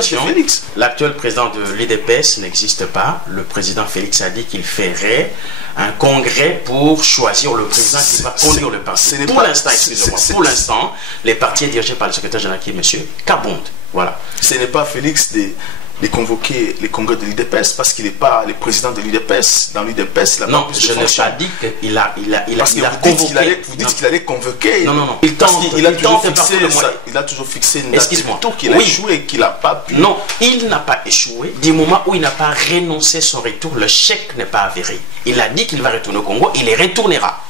question. L'actuel président de l'UDPS n'existe pas. Le président Félix a dit qu'il ferait un congrès pour choisir le président qui va conduire le parti. Pour l'instant, excusez-moi, pour l'instant, les partis dirigés par le secrétaire général qui est M. Kabonde. Voilà. Ce n'est pas Félix de convoquer les congrès de l'UDPS parce qu'il n'est pas le président de l'UDPS. Dans l'UDPS, non, je n'ai pas dit qu'il a convoqué. Vous dites qu'il allait convoquer. Non. Il a toujours fixé une date qu'il a échoué et qu'il n'a pas pu. Non, il n'a pas échoué. Du moment où il n'a pas renoncé son retour, le chèque n'est pas avéré. Il a dit qu'il va retourner au Congo, il y retournera.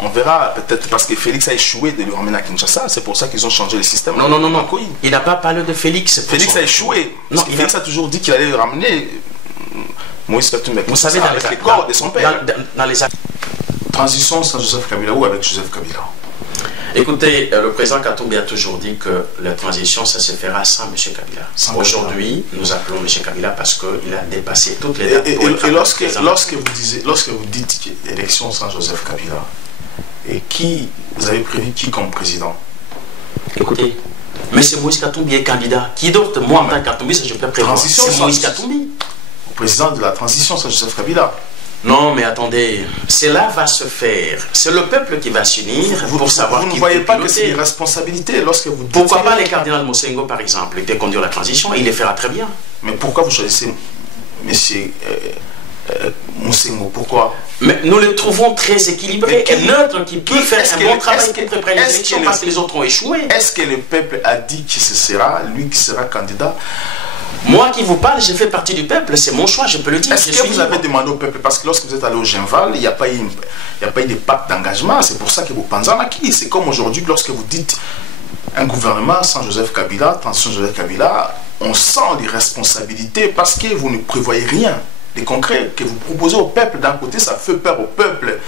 On verra, peut-être parce que Félix a échoué de le ramener à Kinshasa, c'est pour ça qu'ils ont changé le système. Non. Il n'a pas parlé de Félix. Félix a échoué. Non, Félix a toujours dit qu'il allait le ramener. Moïse Katumbi. Vous savez, dans les corps de son père. Dans les transition sans Joseph Kabila ou avec Joseph Kabila? Écoutez, le président Katumbi a toujours dit que la transition, ça se fera sans M. Kabila. Aujourd'hui, nous appelons M. Kabila parce qu'il a dépassé toutes les dates. Et lorsque vous dites élection sans Joseph Kabila, et vous avez prévu qui comme président? Écoutez, mais c'est Moïse Katumbi est candidat. Qui d'autre? Moi, en tant que Katumbi, je peux prévoir. C'est Moïse Katumbi. Président de la transition sans Joseph Kabila. Non, mais attendez, cela va se faire. C'est le peuple qui va s'unir pour savoir qui. Vous ne voyez pas que c'est une responsabilité lorsque vous dites. Pourquoi pas les cardinal Mosengo, par exemple, il peut conduire la transition, il les fera très bien. Mais pourquoi vous choisissez M. Mosengo? Pourquoi? Mais nous le trouvons très équilibré et neutre, qui peut faire un bon travail qui prépare les élections parce que les autres ont échoué. Est-ce que le peuple a dit que ce sera lui qui sera candidat? Moi qui vous parle, je fais partie du peuple, c'est mon choix, je peux le dire. Est-ce que vous avez demandé au peuple? Parce que lorsque vous êtes allé au Genval, il n'y a pas eu de pacte d'engagement, c'est pour ça que vous pensez en acquis. C'est comme aujourd'hui, lorsque vous dites un gouvernement sans Joseph Kabila, transition Joseph Kabila, on sent les responsabilités parce que vous ne prévoyez rien de concret que vous proposez au peuple. D'un côté, ça fait peur au peuple.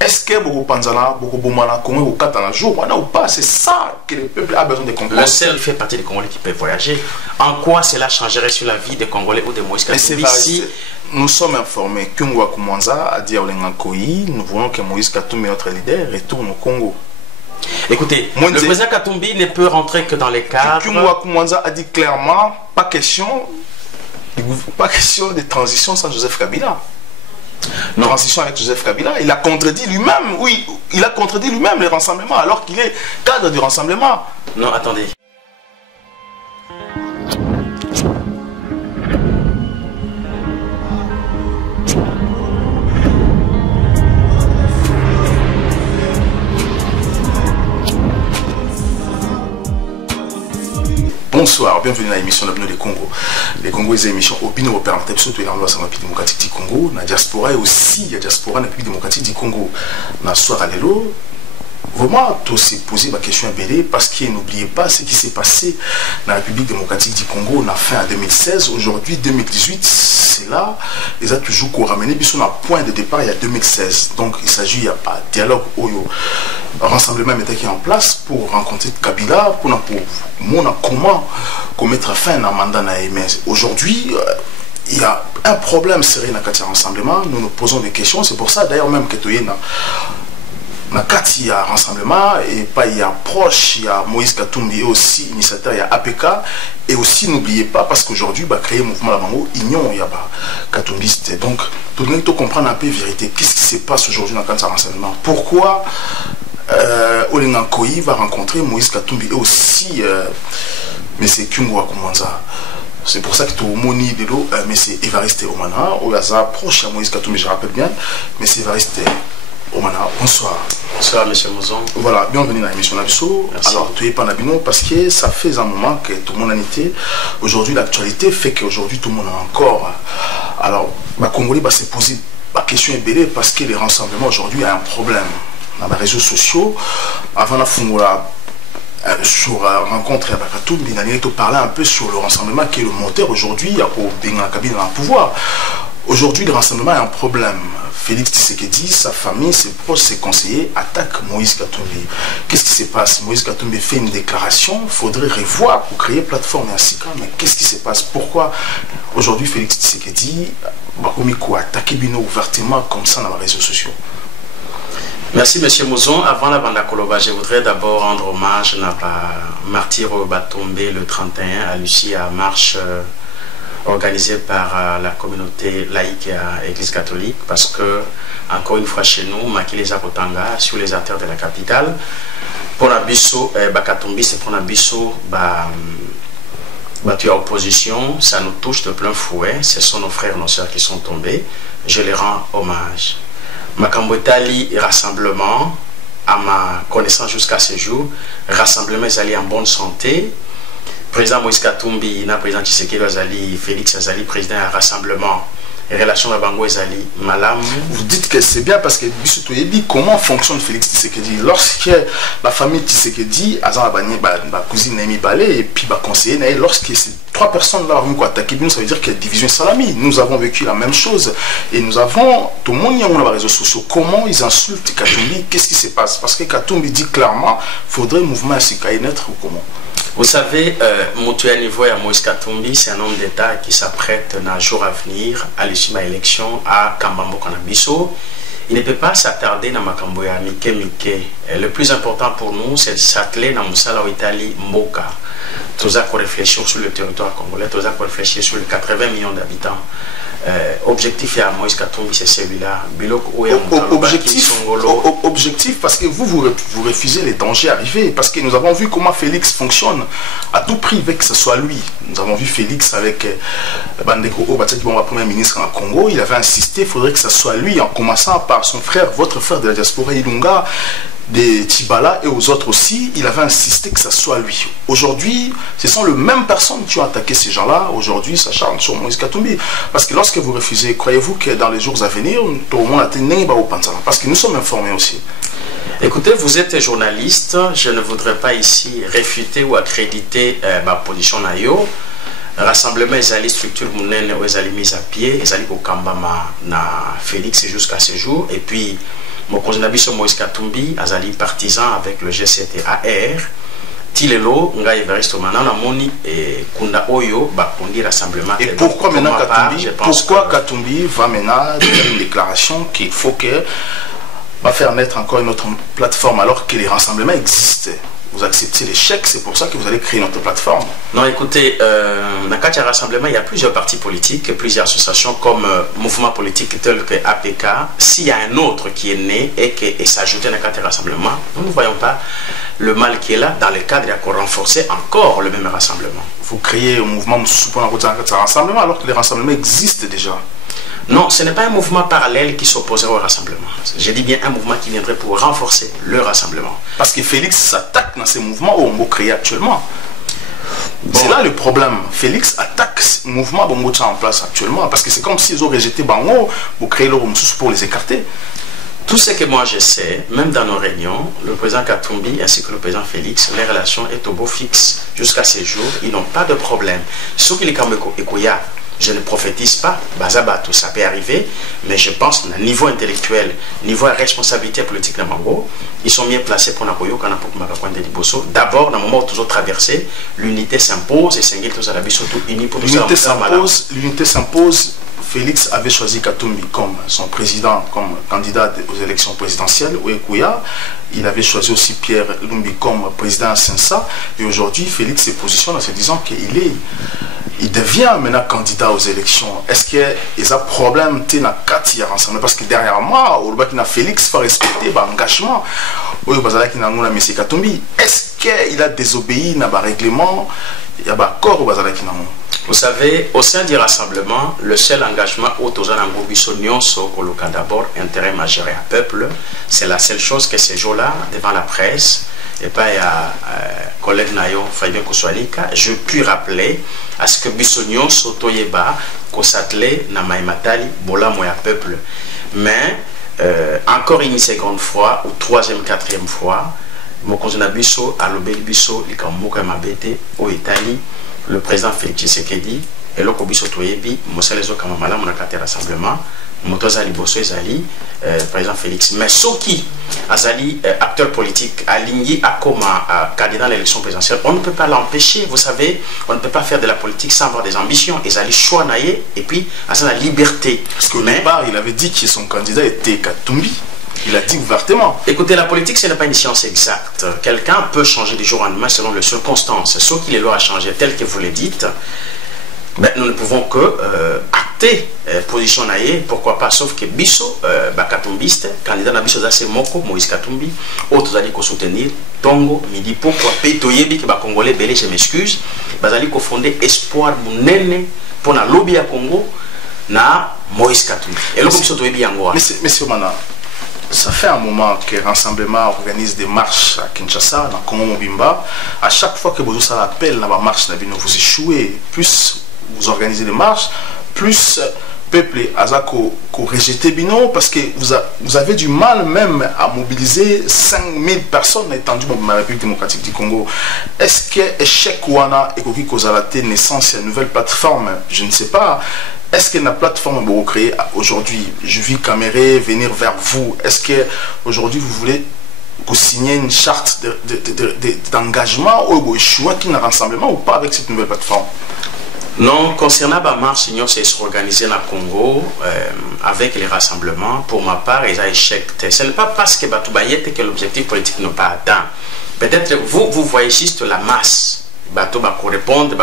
Est-ce que vous pensez là, vous katana jour, ou pas? C'est ça que le peuple a besoin de comprendre. Le seul fait partie des Congolais qui peuvent voyager. En quoi cela changerait sur la vie des Congolais ou de Moïse Katumbi? Nous sommes informés que Ngouakou Mwanza a dit à Olengakoyi, nous voulons que Moïse Katumbi, notre leader, retourne au Congo. Écoutez, le président Katumbi ne peut rentrer que dans les cadres. Ngouakou Mwanza a dit clairement, pas question de transition sans Joseph Kabila. Non. Transition avec Joseph Kabila, il a contredit lui-même, oui, il a contredit lui-même le rassemblement alors qu'il est cadre du rassemblement. Non, attendez. Bonsoir, bienvenue à l'émission d'Abino des Congo. Les Congo, c'est l'émission Opino Opérateur, surtout dans la République démocratique du Congo, dans la diaspora et aussi la diaspora dans la République démocratique du Congo. Dans le soir à l'élo, vraiment, tout s'est posé ma question à Bélé parce que n'oubliez pas ce qui s'est passé dans la République démocratique du Congo. On a fait en 2016, aujourd'hui 2018, c'est là. Ils ont toujours ramené, puis on a point de départ il y a 2016. Donc il s'agit, il n'y a pas de dialogue. Un rassemblement qui est en place pour rencontrer Kabila, pour comment mettre fin à un mandat. Mais aujourd'hui, il y a un problème sérieux dans le rassemblement. Nous nous posons des questions. C'est pour ça d'ailleurs même que il y a un rassemblement et pas il y a proche, il y a Moïse Katumbi et aussi initiateur, il y a APK et aussi n'oubliez pas parce qu'aujourd'hui créer un mouvement là-bas, Union, il y a Katumbiste. Donc tout le monde doit comprendre un peu la vérité. Qu'est-ce qui se passe aujourd'hui dans le rassemblement? Pourquoi Olenga Koyi va rencontrer Moïse Katumbi et aussi M. Ngouakou Mwanza? C'est pour ça que tout le monde dit de l'eau, M. Évariste Omana, au hasard proche à Moïse Katumbi, je rappelle bien, M. Évariste Omana, bonsoir. Bonsoir, M. Mozon. Voilà, bienvenue dans l'émission Nabiso. Alors, tu es pas Nabino parce que ça fait un moment que tout le monde a été. Aujourd'hui, l'actualité fait qu'aujourd'hui, tout le monde a encore. Alors, les Congolais va se poser la question est belle parce que les rassemblements aujourd'hui a un problème. Dans les réseaux sociaux, avant la Fungola, sur la rencontre à Bakatou, il a parlé un peu sur le rassemblement qui est le moteur aujourd'hui, il y a Benga Kabila dans le pouvoir. Aujourd'hui, le rassemblement a un problème. Félix Tshisekedi, sa famille, ses proches, ses conseillers attaquent Moïse Katumbi. Qu'est-ce qui se passe? Moïse Katumbi fait une déclaration, il faudrait revoir pour créer plateforme et Sika, mais qu'est-ce qui se passe? Pourquoi aujourd'hui Félix Tshisekedi a attaqué Bino ouvertement comme ça dans les réseaux sociaux? Merci, M. Mouzon. Avant la bande à Koloba, je voudrais d'abord rendre hommage à Martyr Batombe le 31 à Lucie, à marche organisée par la communauté laïque et Église catholique, parce que, encore une fois chez nous, Makile Zakotanga, sur les artères de la capitale, pour la bisso, Bakatombi, c'est pour la bisso, tu as opposition, ça nous touche de plein fouet, ce sont nos frères et nos sœurs qui sont tombés, je les rends hommage. Makambotali rassemblement, à ma connaissance jusqu'à ce jour, rassemblement est allé en bonne santé. Président Moïse Katumbi, président Tshisekedi Azali, Félix Azali, président à rassemblement. Les relations à Bango Ezali, Malam. Vous dites que c'est bien parce que comment fonctionne Félix Tshisekedi? Lorsque la famille Tshisekedi, ma cousine Naimi Balé et puis ma conseiller, lorsque ces trois personnes là ont attaqué, ça veut dire qu'il y a division salami. Nous avons vécu la même chose et nous avons tout le monde sur les réseaux sociaux. Comment ils insultent Katumbi? Qu'est-ce qui se passe? Parce que Katumbi dit clairement faudrait un mouvement Sikaï naître ou comment? Vous savez, Moutoua Niveau et Moïse Katumbi, c'est un homme d'État qui s'apprête dans un jour à venir à l'issue de l'élection à Kambambo Kanabiso. Il ne peut pas s'attarder dans Makamboya Mike Mike. Le plus important pour nous, c'est de s'atteler dans Moussala ou Italie Mboka. Tous à réfléchir sur le territoire congolais, tous à réfléchir sur les 80 millions d'habitants. Objectif à Moïse Katumbi, c'est celui-là. Objectif parce que vous refusez les dangers arrivés. Parce que nous avons vu comment Félix fonctionne. À tout prix, avec que ce soit lui. Nous avons vu Félix avec Bandeko Obataki, premier ministre en Congo. Il avait insisté, il faudrait que ce soit lui, en commençant par son frère, votre frère de la diaspora Ilunga, des Tibala et aux autres aussi, il avait insisté que ça soit lui. Aujourd'hui, ce sont les mêmes personnes qui ont attaqué ces gens-là. Aujourd'hui, ça charme sur Moïse Katumbi. Parce que lorsque vous refusez, croyez-vous que dans les jours à venir, tout le monde a été au Panzala? Parce que nous sommes informés aussi. Écoutez, vous êtes journaliste, je ne voudrais pas ici réfuter ou accréditer ma position naïo. Rassemblement, ils allaient structure monnaie, ils allaient mise à pied, ils allaient au Kambama na Félix jusqu'à ce jour. Et puis, mon cousin Moïse Katumbi, Azali partisan avec le GCTAR, Tilelo, Nga Everest Manana Moni et Kunda Oyo, Bakundi rassemblement. Et pourquoi maintenant Katumbi, pourquoi Katumbi va maintenant faire une déclaration qu'il faut que va faire naître encore une autre plateforme alors que les rassemblements existent? Vous acceptez l'échec, c'est pour ça que vous allez créer notre plateforme. Non, écoutez, dans le cadre du rassemblement, il y a plusieurs partis politiques, plusieurs associations comme mouvements politiques tels que APK. S'il y a un autre qui est né et s'ajouter dans le cadre du rassemblement, nous ne voyons pas le mal qui est là dans le cadre de renforcer encore le même rassemblement. Vous créez un mouvement de rassemblement alors que les rassemblements existent déjà. Non, ce n'est pas un mouvement parallèle qui s'opposerait au rassemblement. Je dis bien un mouvement qui viendrait pour renforcer le rassemblement. Parce que Félix s'attaque dans ces mouvements où on va créer actuellement. Bon. C'est là le problème. Félix attaque ce mouvement qu'on a en place actuellement. Parce que c'est comme s'ils ont rejeté Bango pour créer leur mouvement pour les écarter. Tout ce que moi je sais, même dans nos réunions, le président Katumbi ainsi que le président Félix, les relations sont au beau fixe. Jusqu'à ce jour, ils n'ont pas de problème. Sauf qu'il est quand même Ekoya. Je ne prophétise pas, Bazaba, tout ça peut arriver, mais je pense qu'à niveau intellectuel, niveau responsabilité politique de Mango, ils sont bien placés pour Nakoyo, d'abord, dans le moment où tous ont traversé, l'unité s'impose et c'est tous à la vie surtout unis pour l'unité s'impose. Félix avait choisi Katumbi comme son président, comme candidat aux élections présidentielles au Ekouya. Il avait choisi aussi Pierre Lumbi comme président à Sensa. Et aujourd'hui, Félix se positionne en se disant qu'il devient maintenant candidat aux élections. Est-ce qu'il y a un problème ensemble? Parce que derrière moi, Félix faut respecter l'engagement. Est-ce qu'il a désobéi à un règlement? Il y a un accord au Bazalaki. Vous savez, au sein du rassemblement, le seul engagement au d'abord intérêt majeur à peuple, c'est la seule chose que ces jours-là, devant la presse, et pas à collègue Nayo Fabien Koswanika, je puis rappeler à ce que Bissonio Sotoyeba, Kosatle, Namaïmatali, Bola Moya peuple. Mais, encore une seconde fois, ou troisième, quatrième fois, Mokonzona Bisso, Alobel Bisso, Likamboka Mabete, au Italie, le président Félix Tshisekedi, et le Kobiso Toyebi, Moussalezo Kamamala, mon rassemblement, Motoza Liboso Ezali, président Félix. Mais Soki, Azali, acteur politique, aligné à Koma, candidat à l'élection présidentielle, on ne peut pas l'empêcher, vous savez, on ne peut pas faire de la politique sans avoir des ambitions. Ezali choix naïe, et puis, à la liberté. Parce qu'au départ, il avait dit que son candidat était Katumbi. Il a dit ouvertement. Écoutez, la politique, ce n'est pas une science exacte. Quelqu'un peut changer du jour au lendemain selon les circonstances. Sauf qu'il est loin à changer, tel que vous le dites. Ben, nous ne pouvons que acter position naïe, pourquoi pas, sauf que Bisso, Bakatumbiste, candidat na Bisso Zase Moko, Moïse Katumbi, autres allaient soutenir Tongo, Midi, pourquoi Petoyebi, que Congolais, belé, je m'excuse, Bazali ko fondé espoir mounene pour la lobby à Congo, na Moïse Katumbi. Et là, Bisso Toyebi Yangoa. Monsieur Mana, ça fait un moment que Rassemblement organise des marches à Kinshasa, dans Congo Mobimba. À chaque fois que vous avez appel dans la marche, vous échouez, plus vous organisez des marches, plus peuple Azako rejeté Bino, parce que vous avez du mal même à mobiliser 5000 personnes étendues dans la République démocratique du Congo. Est-ce que échec Wana et Koki Kozalate naissance une nouvelle plateforme? Je ne sais pas. Est-ce que la plateforme que vous créez aujourd'hui, je vis Caméré, venir vers vous, est-ce que aujourd'hui vous voulez signer une charte d'engagement ou choix qui n'a rassemblement ou pas avec cette nouvelle plateforme? Non, concernant la marche, c'est s'organiser dans le Congo avec les rassemblements. Pour ma part, ils ont échec. Ce n'est pas parce que Batoubayette que l'objectif politique n'est pas atteint. Peut-être vous voyez juste la masse. Bateau va répondre,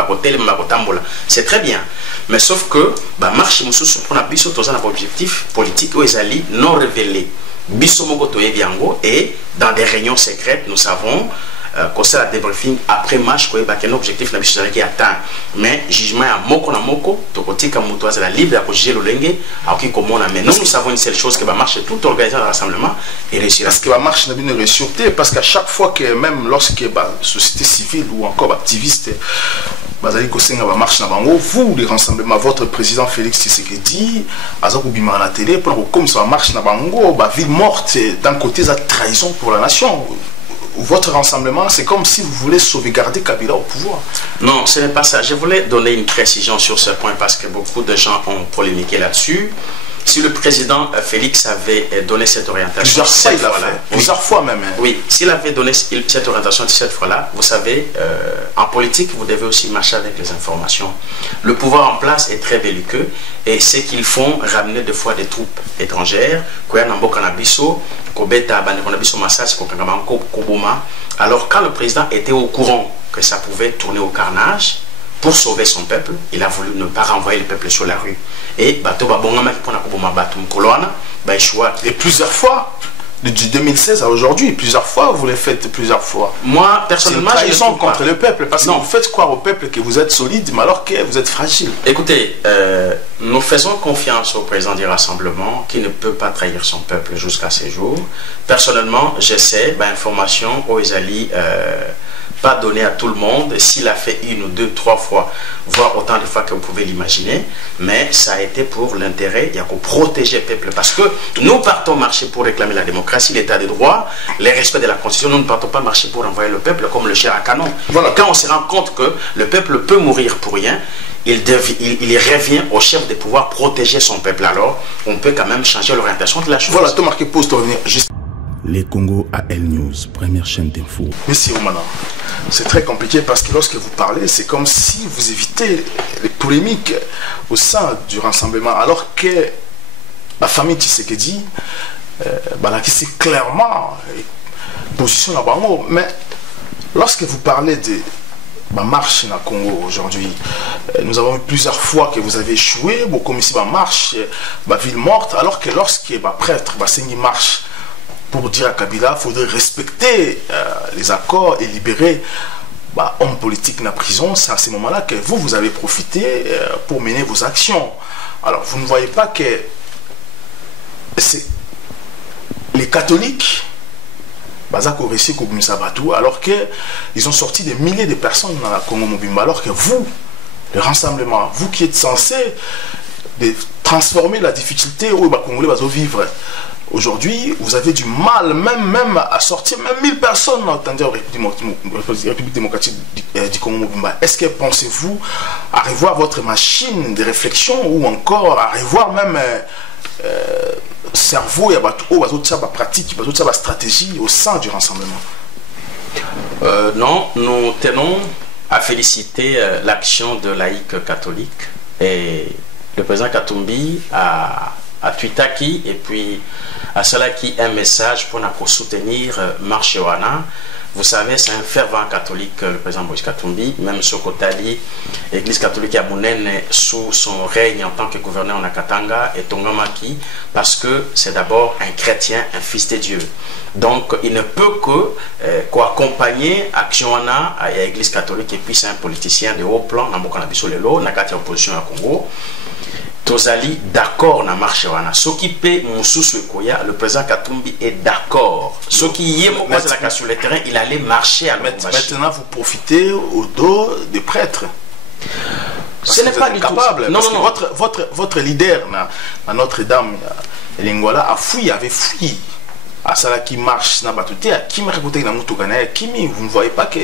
c'est très bien. Mais sauf que la marche, pour la biso, tous un objectif politique où ils allaient non révélé. Biso et dans des réunions secrètes, nous savons. Conseil à débriefing après match quoi bah quel objectif na biso qui atteint mais jugement à moko na moko to kotika muto azala libre à juger lolenge à qui comment mais nous savons une seule chose que va marcher tout organisé dans rassemblement et réussir parce que va marche na bien réussir parce qu'à chaque fois que même lorsque bah société civile ou encore activiste bazali kosenga va marche na bango vous les rassemblements votre président Félix Tshisekedi azaku bima na télé pour comme ça marche na bango bah ville morte d'un côté ça trahison pour la nation. Votre rassemblement, c'est comme si vous voulez sauvegarder Kabila au pouvoir. Non, ce n'est pas ça. Je voulais donner une précision sur ce point parce que beaucoup de gens ont polémiqué là-dessus. Si le président Félix avait donné cette orientation, plusieurs fois même. Hein. Oui, s'il avait donné cette orientation cette fois-là, vous savez, en politique, vous devez aussi marcher avec les informations. Le pouvoir en place est très belliqueux et c'est qu'ils font ramener des fois des troupes étrangères, alors quand le président était au courant que ça pouvait tourner au carnage, pour sauver son peuple, il a voulu ne pas renvoyer le peuple sur la rue. Et plusieurs fois, de 2016 à aujourd'hui, plusieurs fois, vous les faites plusieurs fois. Moi, personnellement, je ne trouve contre le peuple, parce que vous faites croire au peuple que vous êtes solide, mais alors que vous êtes fragile. Écoutez, nous faisons confiance au président du Rassemblement qui ne peut pas trahir son peuple jusqu'à ces jours. Personnellement, j'essaie, information aux Isali, pas donné à tout le monde, s'il a fait 1 ou 2, 3 fois, voire autant de fois que vous pouvez l'imaginer, mais ça a été pour l'intérêt, il y a qu'à protéger le peuple, parce que nous partons marcher pour réclamer la démocratie, l'état de droit, le respect de la constitution, nous ne partons pas marcher pour envoyer le peuple comme le chair à canon. Voilà. Et quand on se rend compte que le peuple peut mourir pour rien, il revient au chef de pouvoir protéger son peuple, alors on peut quand même changer l'orientation de la chose. Voilà, tout marqué pour revenir juste. Les Congo AL News, première chaîne d'info. Monsieur Omana, c'est très compliqué parce que lorsque vous parlez, c'est comme si vous évitez les polémiques au sein du rassemblement, alors que la famille Tshisekedi, qui c'est clairement position là-bas. Mais lorsque vous parlez de la marche dans le Congo aujourd'hui, nous avons vu plusieurs fois que vous avez échoué, comme ici, la marche, la ville morte, alors que lorsque prêtre, une marche, pour dire à Kabila, il faudrait respecter les accords et libérer hommes politiques dans la prison. C'est à ce moment-là que vous avez profité pour mener vos actions. Alors, vous ne voyez pas que les catholiques, alors qu'ils ont sorti des milliers de personnes dans la Congo Mobimba, alors que vous, le rassemblement, vous qui êtes censé transformer la difficulté où les Congolais vont vivre. Aujourd'hui, vous avez du mal même à sortir, même 1000 personnes en République démocratique du Congo Mobimba. Est-ce que pensez-vous à revoir votre machine de réflexion ou encore à revoir même cerveau et à pratique, à stratégie au sein du rassemblement? Non, nous tenons à féliciter l'action de laïcs catholiques et le président Katumbi a à Tuitaki et puis à cela qui un message pour nous soutenir Marche Wana. Vous savez, c'est un fervent catholique, le président Moïse Katumbi, même Sokotali, l'église catholique à Mounene, sous son règne en tant que gouverneur en Akatanga, et Tongamaki, parce que c'est d'abord un chrétien, un fils de Dieu. Donc, il ne peut que accompagner Action Wana à l'église catholique, et puis c'est un politicien de haut plan, Namokanabissolelo, Nakati opposition à Congo. Tozali d'accord na marche wana. Ce qui paie Moussou Koya, le président Katumbi est d'accord. Ce qui y est sur le terrain, il allait marcher à maintenant, vous profitez au dos des prêtres. Ce n'est pas du tout capable. Non, non, non. Votre leader, à Notre-Dame, Lingwala, avait fui. À cela qui marche, qui m'a raconté vous ne voyez pas que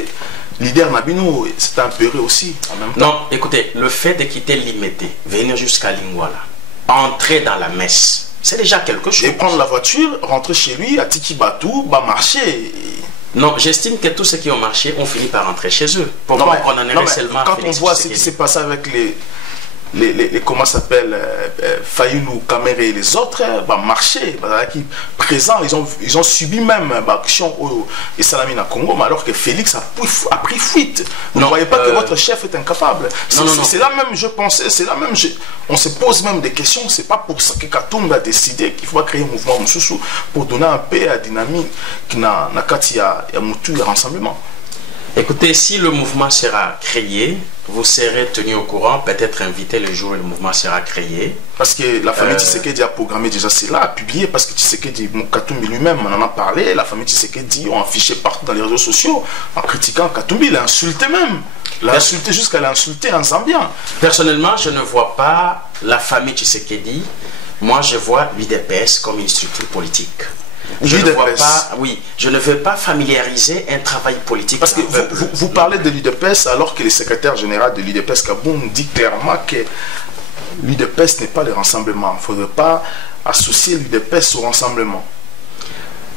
leader Nabino, c'est un peu aussi en même temps. Non, écoutez, le fait de quitter Limete, venir jusqu'à Lingwala, entrer dans la messe, c'est déjà quelque chose. Et prendre la voiture, rentrer chez lui, à Tikibatou, marcher. Non, j'estime que tous ceux qui ont marché ont fini par rentrer chez eux. Pourquoi on en est seulement quand on voit ce qui s'est passé avec les comment s'appelle Fayulu, Kamere et les autres marché qui présents ils ont subi même l'action et Salamina Congo, mais alors que Félix a pris fuite. Vous ne voyez pas que votre chef est incapable. C'est là même, je pensais, c'est là même, on se pose même des questions. C'est pas pour ça que Katumbi a décidé qu'il faut créer un mouvement Moussou pour donner un peu à dynamique qui n'a Kati à Moutou et rassemblement. Écoutez, si le mouvement sera créé, vous serez tenu au courant, peut-être invité le jour où le mouvement sera créé. Parce que la famille Tshisekedi a programmé déjà cela, a publié, parce que Tshisekedi, Katumbi lui-même en a parlé, la famille Tshisekedi ont affiché partout dans les réseaux sociaux en critiquant Katumbi, il l'a insulté même. L'a insulté jusqu'à l'insulter en Zambien. Personnellement, je ne vois pas la famille Tshisekedi, moi je vois l'UDPS comme une structure politique. Je ne veux pas familiariser un travail politique. Parce que vous parlez de l'UDPS alors que le secrétaire général de l'UDPS Kaboum dit clairement que l'UDPS n'est pas le rassemblement. Il ne faudrait pas associer l'UDPS au rassemblement.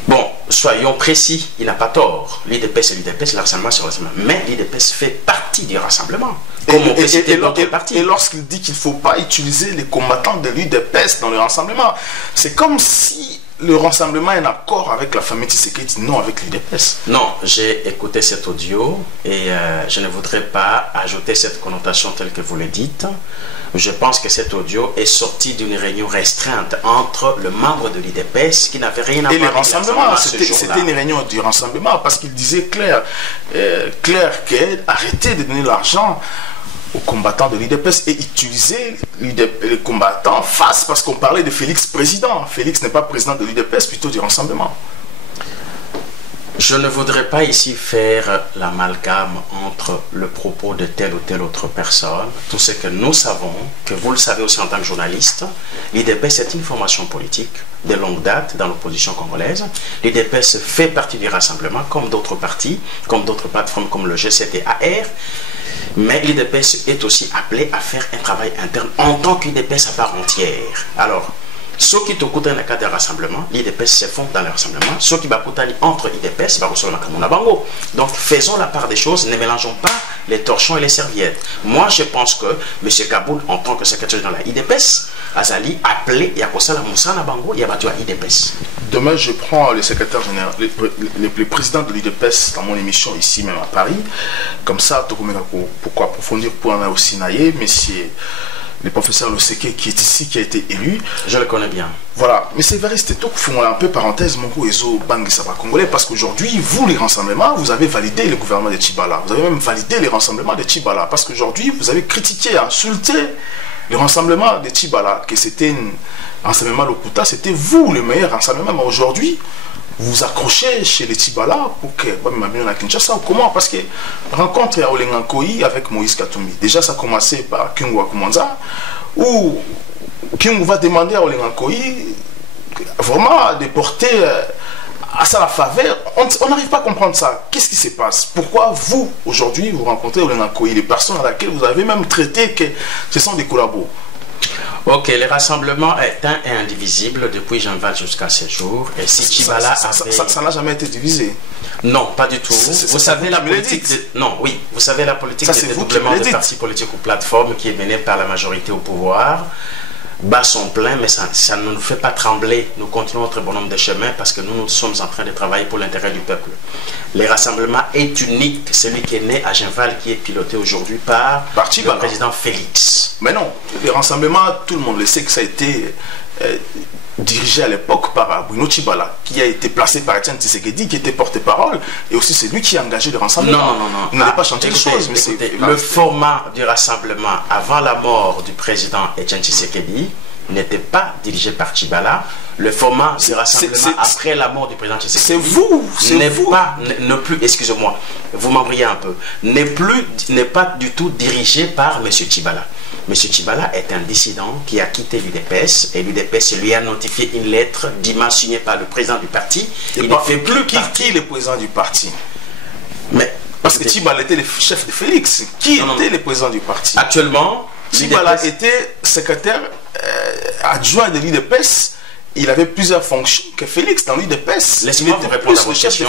Bon, soyons précis, il n'a pas tort. L'UDPS c'est l'UDPS, le rassemblement c'est le rassemblement. Mais l'UDPS fait partie du rassemblement. Et lorsqu'il dit qu'il ne faut pas utiliser les combattants de l'UDPS dans le rassemblement, c'est comme si le rassemblement est en accord avec la famille Tshisekedi, non avec l'UDPS. Non, j'ai écouté cet audio et je ne voudrais pas ajouter cette connotation telle que vous le dites. Je pense que cet audio est sorti d'une réunion restreinte entre le membre de l'UDPS qui n'avait rien à voir avec le rassemblement. C'était une réunion du rassemblement parce qu'il disait clair qu'arrêtez de donner l'argent aux combattants de l'UDPS et utiliser les combattants face, parce qu'on parlait de Félix président. Félix n'est pas président de l'UDPS, plutôt du rassemblement. Je ne voudrais pas ici faire l'amalgame entre le propos de telle ou telle autre personne. Tout ce que nous savons, que vous le savez aussi en tant que journaliste, l'UDPS est une formation politique de longue date dans l'opposition congolaise. L'UDPS fait partie du rassemblement comme d'autres partis, comme d'autres plateformes comme le G7 et AR. Mais l'UDPS est aussi appelé à faire un travail interne en tant qu'UDPS à part entière. Alors, ceux qui te coûtent dans le cadre de rassemblement, l'UDPS se font dans le rassemblement. Ceux qui coûtent entre l'UDPS, donc faisons la part des choses, ne mélangeons pas les torchons et les serviettes. Moi, je pense que M. Kaboul, en tant que secrétaire dans la IDPS, Azali appelé Yakosala Moussana Bango, Yabatu à IDPS. Demain, je prends le secrétaire général, le président de l'IDPS dans mon émission ici même à Paris. Comme ça, pourquoi approfondir pour en aussi naïe, monsieur le professeur Loseke qui est ici, qui a été élu. Je le connais bien. Voilà. Mais c'est vrai, c'était tout. Font un peu parenthèse, mon coup, Ezo Bang Saba Congolais, parce qu'aujourd'hui, vous, les rassemblements, vous avez validé le gouvernement de Tchibala. Vous avez même validé les rassemblements de Tchibala. Parce qu'aujourd'hui, vous avez critiqué, insulté le rassemblement de Tchibala, que c'était un rassemblement Lokuta, c'était vous le meilleur rassemblement. Mais aujourd'hui, vous vous accrochez chez les Tchibala pour que Kinshasa. Comment? Parce que rencontre à Olengankoi avec Moïse Katumbi. Déjà, ça a commencé par Kingwa Kumanza, où Kingwa va demander à Olengankoi vraiment de porter à ça la faveur. On n'arrive pas à comprendre ça. Qu'est-ce qui se passe? Pourquoi vous, aujourd'hui, vous rencontrez Olengankoi, les personnes à laquelle vous avez même traité que ce sont des collabos? Ok, le rassemblement est un et indivisible depuis Jean-Val jusqu'à ce jour. Et si Tchibala ça n'a jamais été divisé. Non, pas du tout. Vous savez la politique non, oui, vous savez la politique de dédoublement de partis politiques ou plateformes qui est menée par la majorité au pouvoir. bat son plein, mais ça ne nous fait pas trembler. Nous continuons notre bonhomme de chemin parce que nous sommes en train de travailler pour l'intérêt du peuple. Le rassemblement est unique, celui qui est né à Genval, qui est piloté aujourd'hui par le président Félix. Mais non, le rassemblement, tout le monde le sait que ça a été dirigé à l'époque par Bruno Tshibala, qui a été placé par Etienne Tshisekedi, qui était porte-parole, et aussi c'est lui qui a engagé le rassemblement. Non. Vous n'allez pas changer les choses. Écoutez, le format du rassemblement avant la mort du président Etienne Tshisekedi n'était pas dirigé par Tshibala. Le format du rassemblement après la mort du président Tshisekedi, c'est vous, ne plus, excusez-moi, vous m'embrouillez un peu, n'est pas du tout dirigé par M. Tshibala. M. Tshibala est un dissident qui a quitté l'UDPS et l'UDPS lui a notifié une lettre dimanche signée par le président du parti. Il ne fait plus qui le président du parti. Mais parce que Tshibala était le chef de Félix. Qui était le président du parti? Actuellement, Tshibala était secrétaire adjoint de l'UDPS. Il avait plusieurs fonctions que Félix dans l'UDPS. Laissez-moi vous répondre à votre question.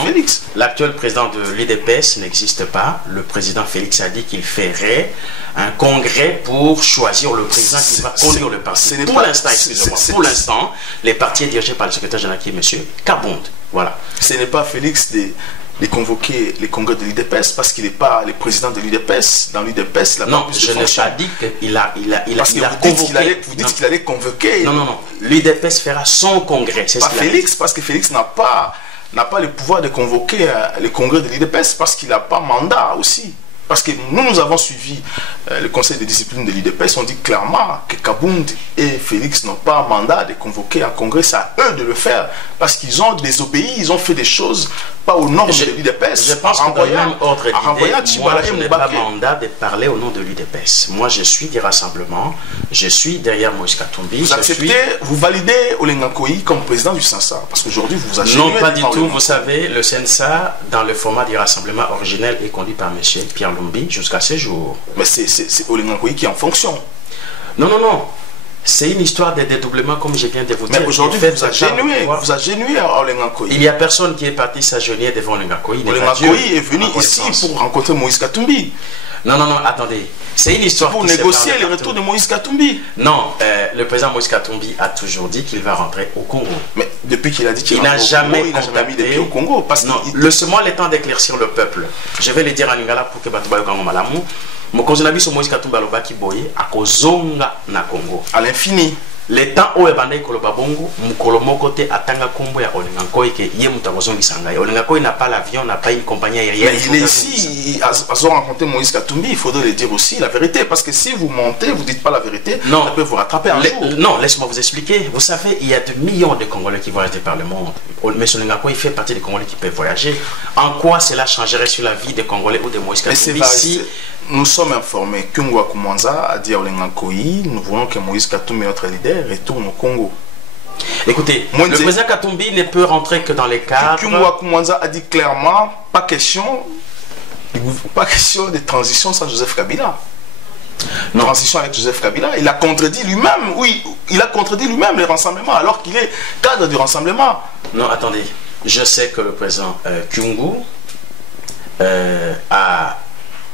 L'actuel président de l'UDPS n'existe pas. Le président Félix a dit qu'il ferait un congrès pour choisir le président qui va conduire le parti. Pour l'instant, excusez-moi, pour l'instant, les partis est dirigé par le secrétaire général qui est M. Kabonde. Voilà. Ce n'est pas Félix de convoquer les congrès de l'UDPS parce qu'il n'est pas le président de l'UDPS. Dans l'UDPS, non, je n'ai pas dit qu'il a convoqué. Vous dites qu'il allait convoquer. Non. L'UDPS fera son congrès. C'est pas Félix, parce que Félix n'a pas le pouvoir de convoquer le congrès de l'UDPS parce qu'il n'a pas mandat aussi. Parce que nous avons suivi le conseil de discipline de l'UDPS, on dit clairement que Kabonde et Félix n'ont pas mandat de convoquer un congrès, c'est à eux de le faire. Parce qu'ils ont désobéi, ils ont fait des choses pas au nom de l'UDPS. Je pense que dans le même ordre d'idée, moi je n'ai pas mandat de parler au nom de l'UDPS. Moi je suis des rassemblements, je suis derrière Moïse Katumbi. Vous acceptez, vous validez Olenga Nkoyi comme président du CENSA? Parce qu'aujourd'hui vous avez... Non, pas du tout. Vous savez, le CENSA, dans le format du rassemblement originel, est conduit par M. Pierre Lumbi jusqu'à ce jour. Mais c'est Olenga Nkoyi qui est en fonction. Non. C'est une histoire de dédoublement comme je viens de vous dire. Mais aujourd'hui, vous a génué à Olenga Nkoyi. Il n'y a personne qui est parti s'agenouiller devant Olenga Nkoyi. Olenga Nkoyi est venu ici pour rencontrer Moïse Katumbi. Non, attendez. C'est une histoire pour négocier le retour de Moïse Katumbi. Non, le président Moïse Katumbi a toujours dit qu'il va rentrer au Congo. Mais depuis qu'il a dit qu'il n'a jamais mis des pieds au Congo. Laissez-moi le temps d'éclaircir le peuple. Je vais le dire en lingala pour que Batubayo Kango Malamu. Mokonzi na biso Moïse Katumbi alobaki boye akozonga na Congo à l'infini. Le temps où ebanda ikoloba bongo mukolo moko te atanga kombo ya Olenga Nkoyi ke ye mutu akozongisa ngai. Olenga Nkoyi n'a pas l'avion, n'a pas une compagnie aérienne. Mais il est ici, à rencontrer Moïse Katumbi, il faudrait le dire aussi la vérité, parce que si vous mentez, vous dites pas la vérité, ça peut vous rattraper un jour. Non, laisse-moi vous expliquer. Vous savez, il y a de millions de Congolais qui voyagent par le monde. Mais Olenga Nkoyi fait partie des Congolais qui peuvent voyager. En quoi cela changerait sur la vie des Congolais ou de Moïse Katumbi si... Nous sommes informés que Ngwa Koumanza a dit à Olenga Nkoyi, nous voulons que Moïse Katumbi, notre leader, retourne au Congo. Écoutez, le président Katumbi ne peut rentrer que dans les cadres... Ngwa Koumanza a dit clairement, pas question de transition sans Joseph Kabila. Non. Transition avec Joseph Kabila, il a contredit lui-même, il a contredit lui-même le rassemblement alors qu'il est cadre du rassemblement. Non, attendez, je sais que le président Kyungu a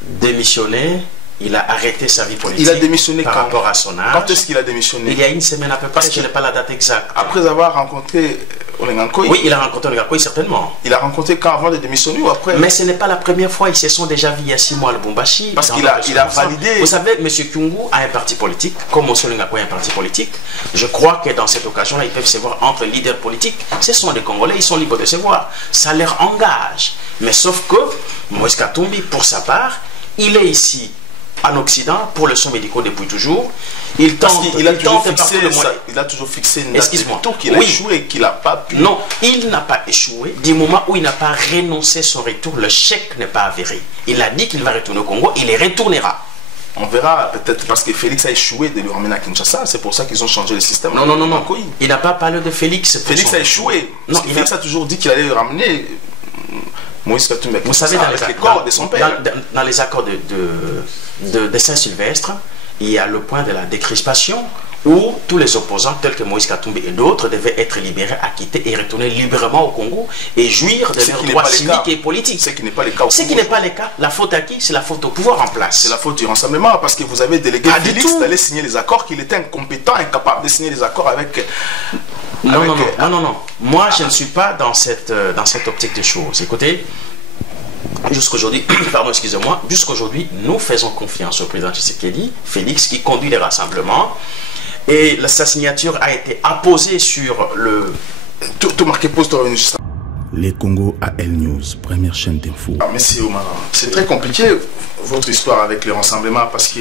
démissionné, il a arrêté sa vie politique. Il a démissionné par rapport à son âge. Quand est-ce qu'il a démissionné? Il y a une semaine à peu près, je n'ai pas la date exacte. Après avoir rencontré Olenga Nkoyi? Oui, il a rencontré Olenga Nkoyi, certainement. Il a rencontré quand avant de démissionner ou après? Mais ce n'est pas la première fois, ils se sont déjà vus il y a 6 mois à Lubumbashi. Parce qu'il a validé... Vous savez, M. Kyungu a un parti politique, comme M. Olenga Nkoyi a un parti politique. Je crois que dans cette occasion-là, ils peuvent se voir entre leaders politiques. Ce sont des Congolais, ils sont libres de se voir. Ça leur engage. Mais sauf que Moïse Katumbi, pour sa part, il est ici en Occident pour le soins médicaux depuis toujours. Il a toujours fixé une date qu'il a échoué, qu'il n'a pas pu. Non, il n'a pas échoué. Du moment où il n'a pas renoncé son retour, le chèque n'est pas avéré. Il a dit qu'il va retourner au Congo, il y retournera. On verra peut-être parce que Félix a échoué de le ramener à Kinshasa. C'est pour ça qu'ils ont changé le système. Non. Il n'a pas parlé de Félix. Félix a échoué. Non, Félix a toujours dit qu'il allait le ramener. Moïse Katumbi, vous savez, dans les accords de Saint-Sylvestre, il y a le point de la décrispation, où tous les opposants, tels que Moïse Katumbi et d'autres, devaient être libérés, acquittés et retourner librement au Congo et jouir de leurs droits civiques et politiques. Ce qui n'est pas le cas au Congo. Ce qui n'est pas le cas. La faute à qui? C'est la faute au pouvoir en place. C'est la faute du rassemblement, parce que vous avez délégué Félix d'aller signer les accords, qu'il était incompétent, incapable de signer les accords avec... Non. Moi, je ne suis pas dans cette optique de choses. Écoutez, jusqu'aujourd'hui, pardon, excusez-moi, jusqu'aujourd'hui, nous faisons confiance au président Tshisekedi, Félix, qui conduit les rassemblements. Et sa signature a été apposée sur le... Tout marqué poste juste. Les Congo AL News, première chaîne d'info. Monsieur Omar, c'est très compliqué votre histoire avec les rassemblements, parce que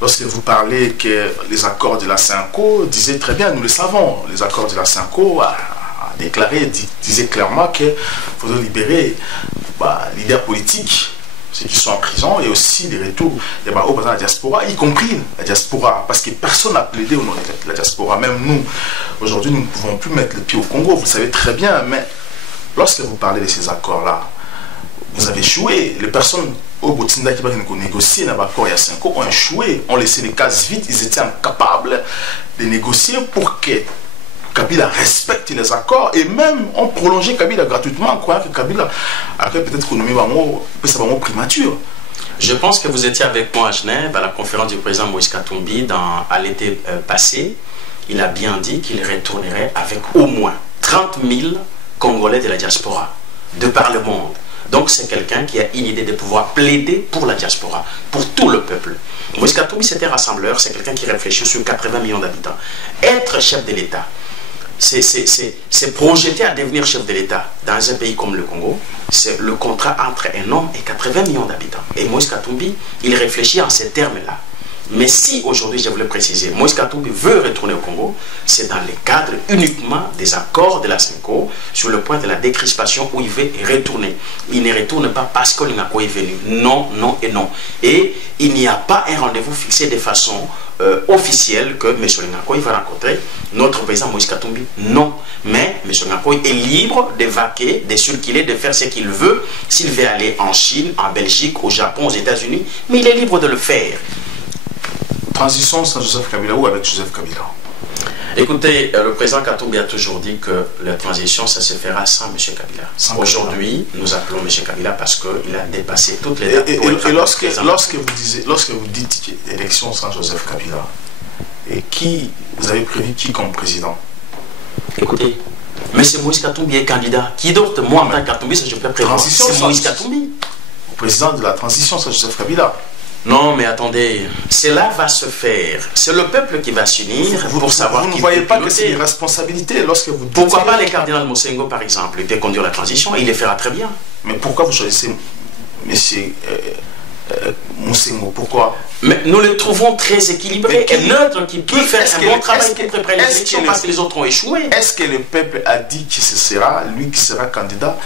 lorsque vous parlez que les accords de la Cinco disaient très bien, nous le savons, les accords de la Cinco a déclaré, disait clairement qu'il faudrait libérer leaders politiques, ceux qui sont en prison, et aussi les retours des barreaux dans la diaspora, y compris la diaspora, parce que personne n'a plaidé au nom de la diaspora. Même nous, aujourd'hui, nous ne pouvons plus mettre le pied au Congo, vous le savez très bien, mais lorsque vous parlez de ces accords-là, vous avez échoué. Les personnes au Botinda qui ont négocié dans l'accord il y a 5 ans ont échoué, ont laissé les cases vides, ils étaient incapables de négocier pour que Kabila respecte les accords, et même ont prolongé Kabila gratuitement en croyant que Kabila avait peut-être renommé un mot primature. Je pense que vous étiez avec moi à Genève à la conférence du président Moïse Katumbi à l'été passé. Il a bien dit qu'il retournerait avec au moins 30 000 Congolais de la diaspora, de par le monde. Donc c'est quelqu'un qui a une idée de pouvoir plaider pour la diaspora, pour tout le peuple. Moïse Katumbi, c'était rassembleur, c'est quelqu'un qui réfléchit sur 80 millions d'habitants. Être chef de l'État, c'est projeter à devenir chef de l'État dans un pays comme le Congo. C'est le contrat entre un homme et 80 millions d'habitants. Et Moïse Katumbi, il réfléchit en ces termes-là. Mais si aujourd'hui, je voulais préciser, Moïse Katumbi veut retourner au Congo, c'est dans le cadre uniquement des accords de la Cinco, sur le point de la décrispation où il veut retourner. Il ne retourne pas parce que l'Inako est venu. Non, non et non. Et il n'y a pas un rendez-vous fixé de façon officielle que M. Lingakoy va rencontrer notre président Moïse Katumbi. Non. Mais M. Lingakoy est libre de vaquer, de circuler, de faire ce qu'il veut. S'il veut aller en Chine, en Belgique, au Japon, aux États-Unis, mais il est libre de le faire. Transition sans Joseph Kabila ou avec Joseph Kabila? Écoutez, le président Katumbi a toujours dit que la transition, ça se fera sans M. Kabila. Aujourd'hui, nous appelons M. Kabila parce qu'il a dépassé toutes les dates. Et lorsque vous dites élection sans Joseph Kabila, et qui vous avez prévu qui comme président? Écoutez, M. Moïse Katumbi est candidat. Qui d'autre? Moi, en tant que Katumbi, je peux prévoir. C'est Moïse Katumbi. Président de la transition sans Joseph Kabila. Non, mais attendez, cela va se faire. C'est le peuple qui va s'unir pour savoir qui. Vous ne voyez pas que c'est une responsabilité lorsque vous dites. Pourquoi pas les cardinal Mosengo, par exemple? Il peut conduire la transition et il les fera très bien. Mais pourquoi vous choisissez M. Mosengo? Pourquoi? Mais nous le trouvons très équilibré et neutre, qui peut faire un bon travail pour préparer les élections parce que les autres ont échoué. Est-ce que le peuple a dit que ce sera lui qui sera candidat?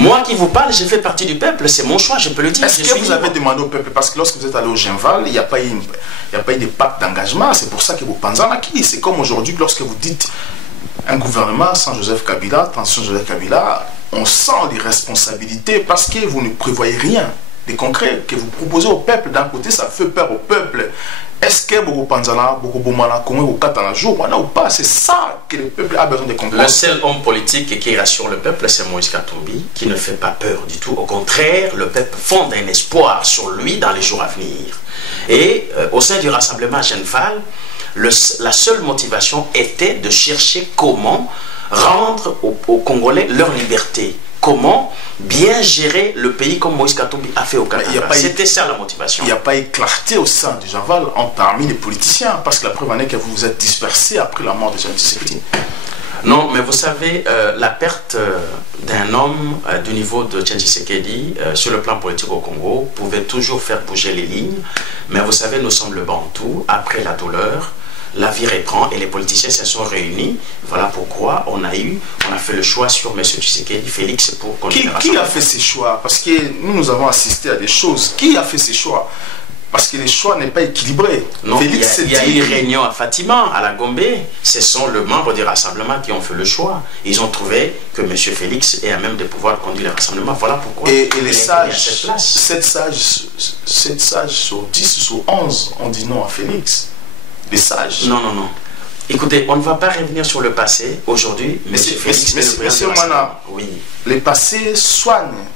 Moi qui vous parle, je fais partie du peuple, c'est mon choix, je peux le dire. Est-ce que vous avez demandé au peuple? Parce que lorsque vous êtes allé au Genval, il n'y a pas eu de pacte d'engagement, c'est pour ça que vous pensez en acquis. C'est comme aujourd'hui, lorsque vous dites un gouvernement sans Joseph Kabila, transition Joseph Kabila, on sent des responsabilités parce que vous ne prévoyez rien de concret que vous proposez au peuple. D'un côté, ça fait peur au peuple. Est-ce que beaucoup Panzana, beaucoup Bomana, beaucoup Katana jour, ou pas? C'est ça que le peuple a besoin de comprendre. Le seul homme politique qui rassure le peuple, c'est Moïse Katumbi, qui ne fait pas peur du tout. Au contraire, le peuple fonde un espoir sur lui dans les jours à venir. Et au sein du rassemblement Genval, la seule motivation était de chercher comment rendre aux Congolais leur liberté. Comment bien gérer le pays comme Moïse Katumbi a fait au Canada. C'était ça la motivation. Il n'y a pas eu clarté au sein du Genval parmi les politiciens, parce que la preuve en est que vous vous êtes dispersés après la mort de Jean Tshisekedi. Non, mais vous savez, la perte d'un homme du niveau de Jean Tshisekedi sur le plan politique au Congo pouvait toujours faire bouger les lignes. Mais vous savez, nous sommes le Bantou, après la douleur. La vie reprend et les politiciens se sont réunis. Voilà pourquoi on a fait le choix sur M. Tshisekedi, Félix, pour continuer. Qui a fait ces choix? Parce que nous avons assisté à des choses. Qui a fait ces choix? Parce que les choix n'est pas équilibré. Non, Félix, il y a eu une réunion à Fatima, à la Gombe. Ce sont les membres du rassemblement qui ont fait le choix. Ils ont trouvé que M. Félix est à même de pouvoir conduire le rassemblement. Voilà pourquoi. Et les sages, 7 sages sur 10 sur 11 ont dit non à Félix. Les sages. Non. Écoutez, on ne va pas revenir sur le passé. Aujourd'hui, M. Félix est le président du rassemblement. Oui. Les passés soignent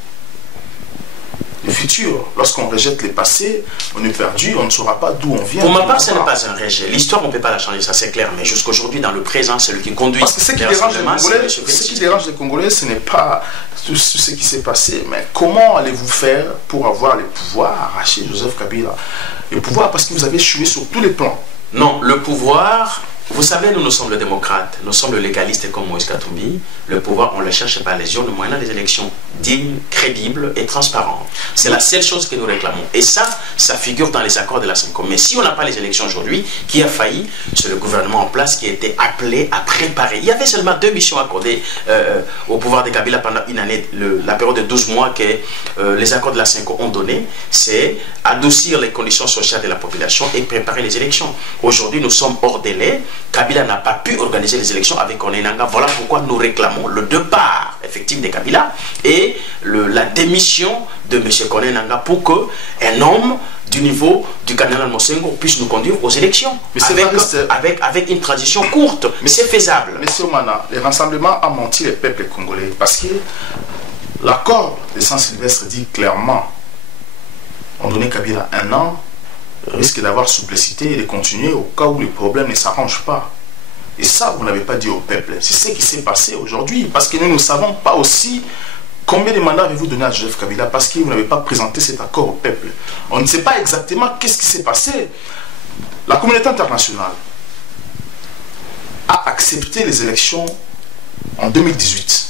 le futur. Lorsqu'on rejette les passés, on est perdu, on ne saura pas d'où on vient. Pour ma part, ce n'est pas un rejet. L'histoire, on ne peut pas la changer, ça c'est clair. Mais jusqu'aujourd'hui, dans le présent, c'est lui qui conduit. Parce que ce qui dérange les Congolais, ce n'est pas tout ce qui s'est passé, mais comment allez-vous faire pour avoir le pouvoir, arracher Joseph Kabila le pouvoir, parce que vous avez échoué sur tous les plans. Non, le pouvoir... Vous savez, nous sommes les démocrates, nous sommes les légalistes comme Moïse Katumbi. Le pouvoir, on ne le cherche pas les urnes, moyennant des élections dignes, crédibles et transparentes. C'est la seule chose que nous réclamons. Et ça figure dans les accords de la Cinco. Mais si on n'a pas les élections aujourd'hui, qui a failli, c'est le gouvernement en place qui a été appelé à préparer. Il y avait seulement 2 missions accordées au pouvoir de Kabila pendant une année, la période de 12 mois que les accords de la Cinco ont donné, c'est adoucir les conditions sociales de la population et préparer les élections. Aujourd'hui, nous sommes hors délai. Kabila n'a pas pu organiser les élections avec Corneille Nangaa. Voilà pourquoi nous réclamons le départ effectif de Kabila et la démission de M. Corneille Nangaa pour qu'un homme du niveau du cardinal Mosengo puisse nous conduire aux élections. Mais avec une transition courte. Mais c'est faisable. Monsieur Omana, le rassemblement a menti les peuples congolais parce que l'accord de Saint-Sylvestre dit clairement on donnait Kabila 1 an, risque d'avoir souplicité et de continuer au cas où le problème ne s'arrange pas. Et ça, vous n'avez pas dit au peuple. C'est ce qui s'est passé aujourd'hui. Parce que nous ne savons pas aussi combien de mandats avez-vous donné à Joseph Kabila parce que vous n'avez pas présenté cet accord au peuple. On ne sait pas exactement qu'est-ce qui s'est passé. La communauté internationale a accepté les élections en 2018.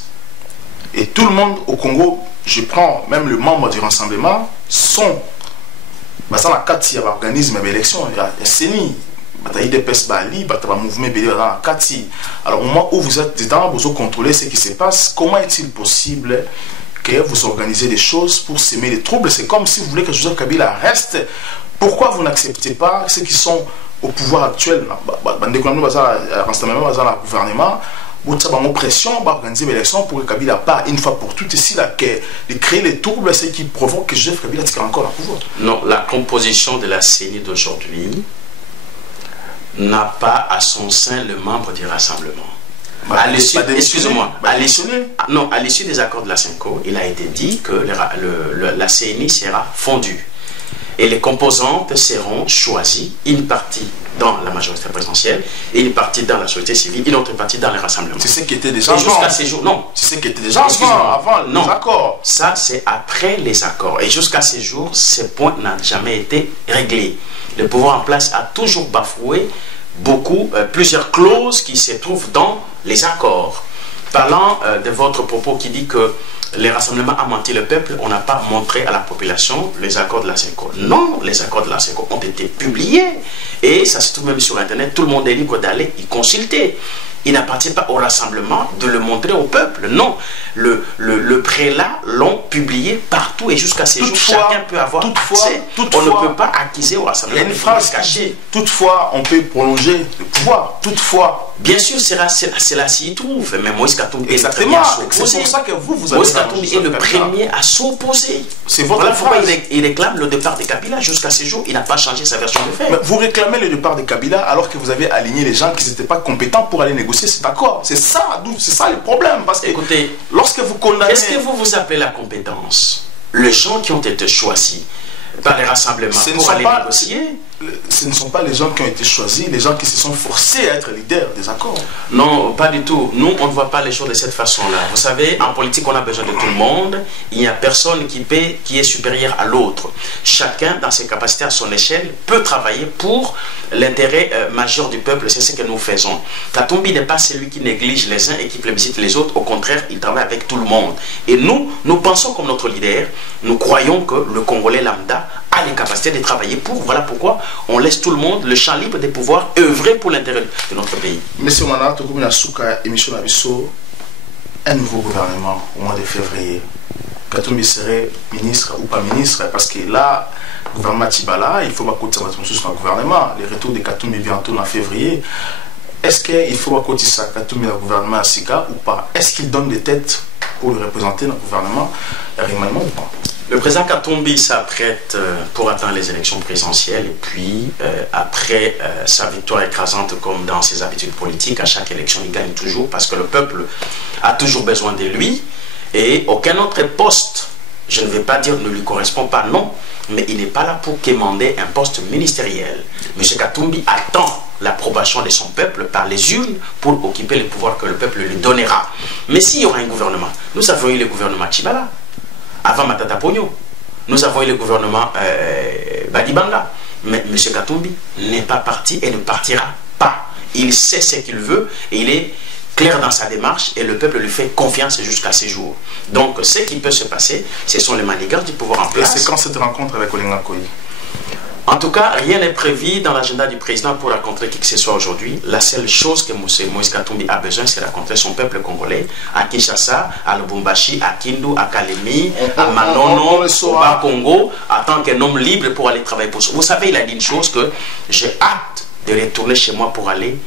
Et tout le monde au Congo, je prends même le membre du rassemblement, sont dans la carte, il y a l'organisme d'élection, il y a CENI, il y a des PES Bali, il y a un mouvement BD dans la carte. Alors, au moment où vous êtes dedans, vous contrôlez ce qui se passe, comment est-il possible que vous organisez des choses pour s'aimer les troubles? C'est comme si vous voulez que Joseph Kabila reste. Pourquoi vous n'acceptez pas ceux qui sont au pouvoir actuel, dans le gouvernement, ou de pression pour organiser l'élection pour que Kabila part une fois pour toutes ici là, de créer les troubles, c'est qui provoque que Joseph Kabila tire encore le pouvoir. Non, la composition de la CENI d'aujourd'hui n'a pas à son sein le membre du rassemblement. À l'issue, excusez-moi, à l'issue des accords de la Cinco, il a été dit que la CENI sera fondue et les composantes seront choisies, une partie dans la majorité présidentielle et une partie dans la société civile, une autre partie dans les rassemblements. C'est ce qui était déjà jusqu'à ces jours. Non, c'est ce qui était déjà avant les accords. Ça, c'est après les accords. Et jusqu'à ces jours, ce point n'a jamais été réglé. Le pouvoir en place a toujours bafoué plusieurs clauses qui se trouvent dans les accords. Parlant de votre propos qui dit que les rassemblements ont menti le peuple, on n'a pas montré à la population les accords de la Cinco. Non, les accords de la Cinco ont été publiés et ça se trouve même sur Internet, tout le monde est libre d'aller y consulter. Il n'appartient pas au rassemblement de le montrer au peuple. Non, le prélat l'ont publié partout et jusqu'à ces jours, chacun peut avoir accès. On ne peut pas accuser au rassemblement. Il y a une phrase cachée. Toutefois, on peut prolonger le pouvoir. Toutefois. Bien sûr, c'est là s'y trouve. Mais Moïse Katumbi est exactement. C'est pour ça que vous avez... Moïse Katumbi est le premier à s'opposer. C'est votre pourquoi il réclame le départ de Kabila. Jusqu'à ces jours, il n'a pas changé sa version de fait. Mais vous réclamez le départ de Kabila alors que vous avez aligné les gens qui n'étaient pas compétents pour aller négocier cet accord. C'est ça le problème. Parce que, écoutez, lorsque vous condamnez... Est-ce que vous appelez la compétence les gens qui ont été choisis par les rassemblements pour aller négocier? Ce ne sont pas les gens qui ont été choisis, les gens qui se sont forcés à être leaders des accords. Non, pas du tout. Nous, on ne voit pas les choses de cette façon-là. Vous savez, en politique, on a besoin de tout le monde. Il n'y a personne qui est supérieur à l'autre. Chacun, dans ses capacités, à son échelle, peut travailler pour l'intérêt majeur du peuple. C'est ce que nous faisons. Katumbi n'est pas celui qui néglige les uns et qui plébiscite les autres. Au contraire, il travaille avec tout le monde. Et nous pensons comme notre leader, nous croyons que le Congolais lambda a les capacités de travailler pour. Voilà pourquoi on laisse tout le monde le champ libre de pouvoir œuvrer pour l'intérêt de notre pays. Monsieur Mana, Tokoumina Souka, émission Nabiso, un nouveau gouvernement au mois de février. Katumbi serait ministre ou pas ministre, parce que là, gouvernement Tibala, il faut pas côté sur le gouvernement. Les retours de Katumbi bientôt en février. Est-ce qu'il faut pas côté ça Katumbi dans le gouvernement Sika ou pas? Est-ce qu'il donne des têtes pour le représenter dans le gouvernement réellement ou pas? Le président Katumbi s'apprête pour atteindre les élections présidentielles et puis après sa victoire écrasante comme dans ses habitudes politiques, à chaque élection il gagne toujours parce que le peuple a toujours besoin de lui et aucun autre poste, je ne vais pas dire ne lui correspond pas, non, mais il n'est pas là pour quémander un poste ministériel. M. Katumbi attend l'approbation de son peuple par les urnes pour occuper le pouvoir que le peuple lui donnera. Mais s'il y aura un gouvernement, nous avons eu le gouvernement Tibala avant Matata Pogno, nous avons eu le gouvernement Badibanga, mais M. Katumbi n'est pas parti et ne partira pas. Il sait ce qu'il veut et il est clair dans sa démarche et le peuple lui fait confiance jusqu'à ces jours. Donc ce qui peut se passer, ce sont les manigances du pouvoir en place. Et c'est quand cette rencontre avec Olenga Koyi? En tout cas, rien n'est prévu dans l'agenda du président pour rencontrer qui que ce soit aujourd'hui. La seule chose que Moïse Katumbi a besoin, c'est de rencontrer son peuple congolais à Kinshasa, à Lubumbashi, à Kindu, à Kalemi, à Manono, au Bas-Congo, en tant qu'un homme libre pour aller travailler pour ça. Vous savez, il a dit une chose que j'ai hâte de retourner chez moi pour aller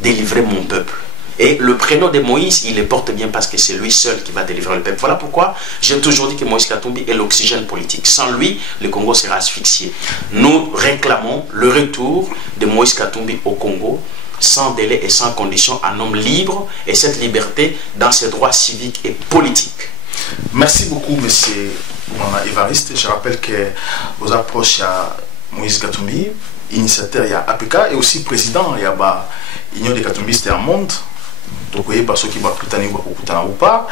délivrer mon peuple. Et le prénom de Moïse, il le porte bien parce que c'est lui seul qui va délivrer le peuple. Voilà pourquoi j'ai toujours dit que Moïse Katumbi est l'oxygène politique. Sans lui, le Congo sera asphyxié. Nous réclamons le retour de Moïse Katumbi au Congo, sans délai et sans condition, un homme libre, et cette liberté dans ses droits civiques et politiques. Merci beaucoup, monsieur Évariste. Je rappelle que vos approches à Moïse Katumbi, initiateur, il y a APK, et aussi président, il y a l'Union des Katumbistes en monde. Donc, vous voyez, par ceux qui vont ou pas,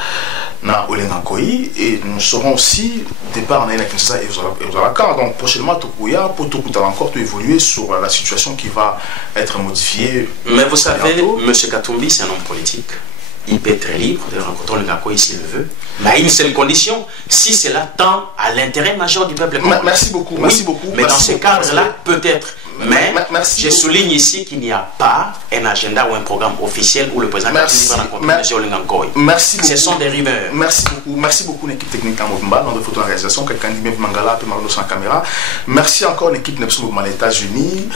na Olenga Koyi, et nous serons aussi départ en Kinshasa et Ozalaka. Donc, prochainement, Tokuya, pour tout encore évoluer sur la situation qui va être modifiée. Mais vous savez, M. Katumbi, c'est un homme politique. Il peut être libre de rencontrer Olenga Koyi s'il le veut, mais à une seule condition, si cela tend à l'intérêt majeur du peuple congolais. Merci beaucoup, oui, merci beaucoup. Mais dans ce cadre-là, peut-être. Mais je souligne ici qu'il n'y a pas un agenda ou un programme officiel où le président va rencontrer M. Olenga Koyi. Merci beaucoup. Ce sont des rumeurs. Merci beaucoup l'équipe technique en Mobimba, dans de photos en réalisation, quelqu'un dit même Mangala, puis Marlo sans caméra. Merci encore l'équipe Nepsi Mouvement des États-Unis,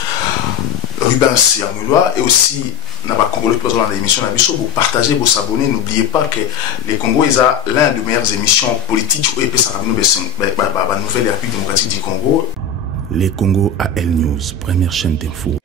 Ruben Siamoulois, et aussi Naba Congolais qui dans l'émission Nabiso. Vous partagez, vous abonnez. N'oubliez pas que les Congo ils ont l'un des meilleures émissions politiques où ils peuvent la nouvelle République démocratique du Congo. Les Congo AL News, première chaîne d'info.